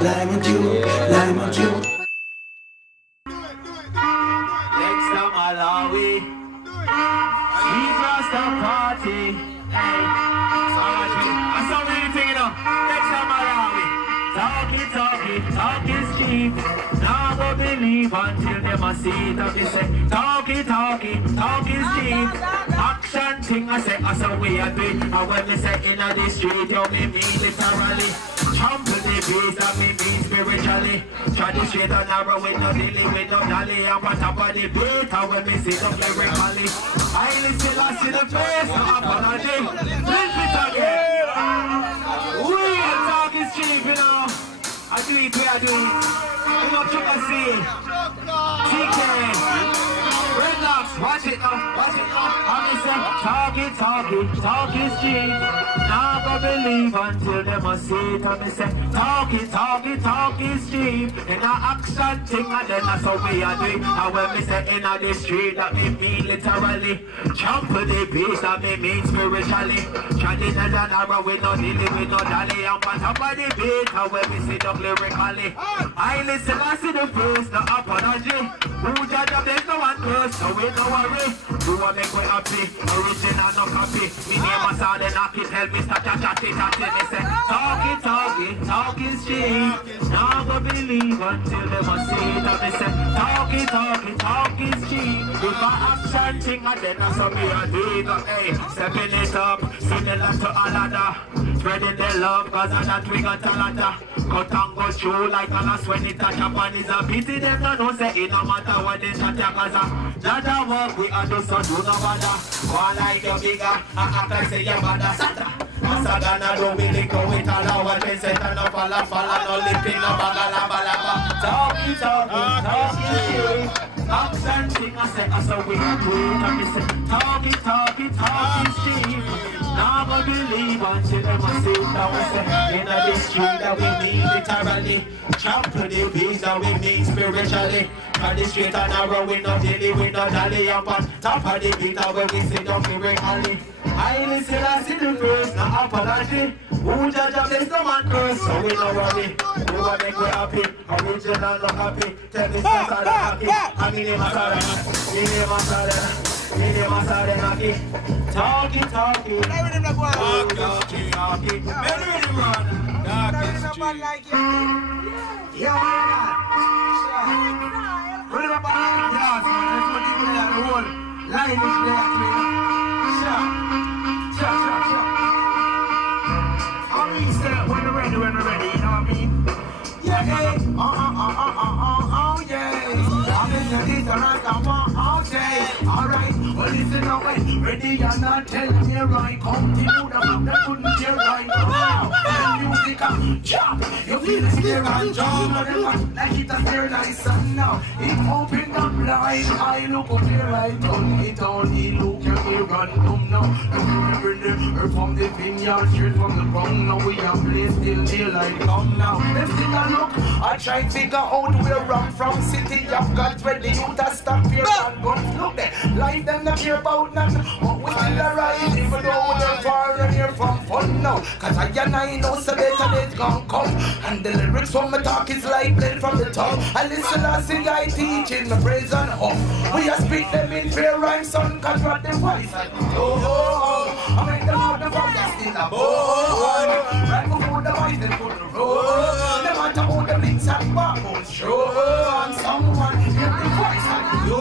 Lemon juice, lemon juice. Next time Malawi, we cross the party. Hey, I saw anything, you know. Next time Malawi, talk is cheap. Now go believe until them a see it. And they say, talk is cheap. Action thing I say we a do it. And when me say in the street, you me mean literally. Trample the beast that me mean spiritually. Try the straight and narrow with no dilly, with no dolly. I'm on top of the beat, and when me sit up lyrically. I listen last in the face, no apology. Flip it again. Real talk is cheap, you know. I do it, we are doing it. You know, check and see. TK. Relax, watch it now, watch it now. I'm say, talk is cheap. Now go believe until them a see it. And say, talk is cheap. In a action thing and then that's how we are doing. And when me say in the street, that me mean literally. Trample the beast, that me mean spiritually. Traditional and narrow with no dilly, with no dolly. I'm on top of the beat, and when me sit up lyrically. I listen, I see the face, no apology. Who judge up, there's no one close, so we no worry. Do what make we happy, original no copy. Me name a sound and knock it, tell me start chatty. Me say, talk is cheap. Now go believe until them a see it. And me say, talk is cheap. If a action thing and then that's how me a do it. Hey, stepping it up, similar to another. Spreading their love, cause of that we got talenta. Cut and go through like a last when it touch up and it's a pity. Them no know say it no matter what they chat ya. Cause that work we are do so do no bother. One like you bigger, act like say you bother. Sata Masagana don't really go with all our men. Set and no falla, no lipping, no bagalaba. Talking. Accent thing I say we do it. And me say, talk is cheap. Now go believe until them a sit down and say, in the street that we mean literally. Trample the beast that we mean spiritually. On the street and narrow with no dilly, with no dolly. Up on top of the beat that when we sit down lyrically. I listen, I see the first, no apology. Who judge up, there's no man curse, so we no worry. We will make we happy, original no happy. Tell me stars are the happy, and me name a Sarah. Me name a Sarah, me name a Sarah. Talking. Talking. Very run. Dark is cheap. Yeah. What about the glass, man? That's what you got the whole line is there to me. Sure. I mean, sir, when we're ready, you know what I mean? Yeah, hey. Yeah. I'm in the list, alright, come on, all day. Alright, well, listen now, ready or not, tell me right. Come to you, the couldn't hear right. Wow, music, jump. You feel the steer and jump. Like it a very nice and now. It opened up blind. I look up here, I done it on. He look at me random now. Don't remember from the vineyard, straight from the ground. Now we are placed till daylight come now. Let's take a look. I try to figure out where I'm from. City of God, where the youth are stop here and guns. Look there, life them not care about none. But we still arise, even though they're far and here from fun now. Cause I know so better days gon' come. And the lyrics from my talk is like blend from the tongue. I listen and sing, I teach in my praise and hope. We a speak them in fair rhyme, son, cause what them voice I I make them out the fire still a bone. Right before the voice they put the road. No matter how the links and backbones show. And someone hear the voice and yo.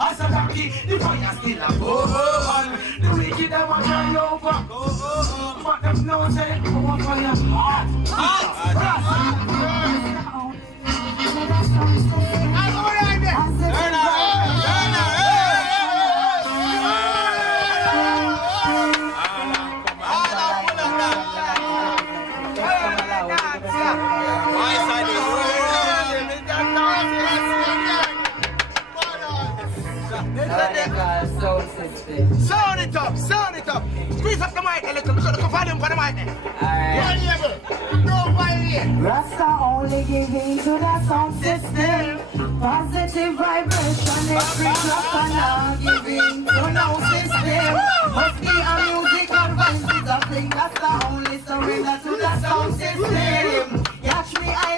As a lucky, the fire still a bone. The wicked them a try over. But them no say, oh fire hot. Sound it up. Squeeze up the mic a little. Look at the volume for the mic there. Alright. No violin. Rasta only giving to the sound system. Positive vibration. Every clock and now giving to no system. Must be a musical vibes is a thing. Rasta only surrender to the sound system. Catch me, I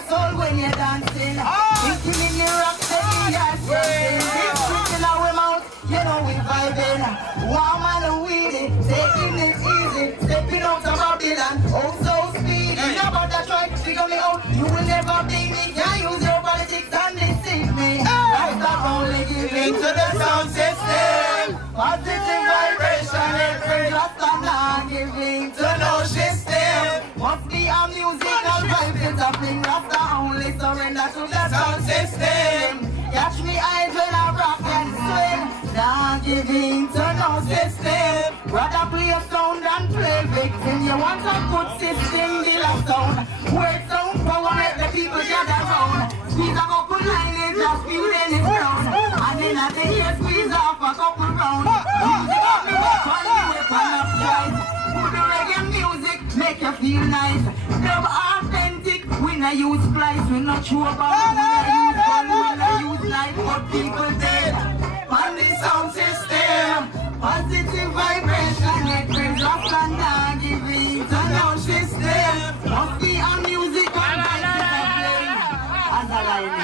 your soul when you're dancing. Kicking in the rock, steady as something. Big switch in our mouth, you know we vibing. Warm and weedy, taking it easy. Stepping out of Babylon, oh so speedy. Nobody try to figure me out, you will never be me. Can't use your politics and deceive me. Rasta only giving to the sound system. Positive vibration, every Rasta not giving to no system. Must be a musical vibe, it's a thing. Rasta only surrender to the sound system. Catch me eyes when I rock and swing. Not giving to no system. Rather play a sound than play victim. You want a good system, build a sound. Word sound power, make the people gather round. Squeeze a couple lines, just feel in his ground. And then at the ear, squeeze off a couple round. Music up me weapon, the weapon of choice. Put the reggae music, make you feel nice. Dub authentic, we no use splice. We no chew about, we no use fun, we no use life. What people dead on the sound system. Positive vibration, it brings us and now giving to no system. Must be a music and vibes to play. As a line.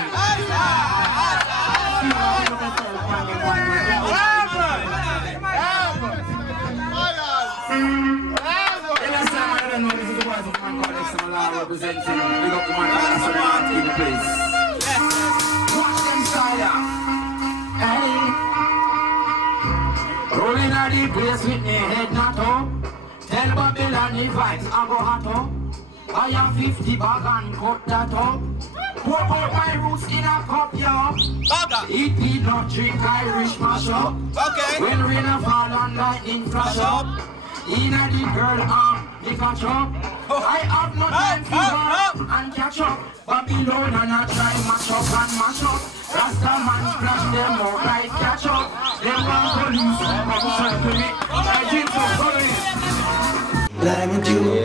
Representing, we got the man that's in the place. Watch them style. Hey. Rolling out the place with me head not up. Tell Babylon the vibes I go hot up. I have 50 bag and cut that up. Pour out my roots in a cup, yo. Eat me not drink Irish mash up. Okay. When rain fall and lightning flash up. Inna the girl arm, they catch up. I have no time to run and catch up. Babylon and I try mash up and mash up. Rasta man splash them out like catch up. Them want police, come to me. I think so, sorry. Like my jewel,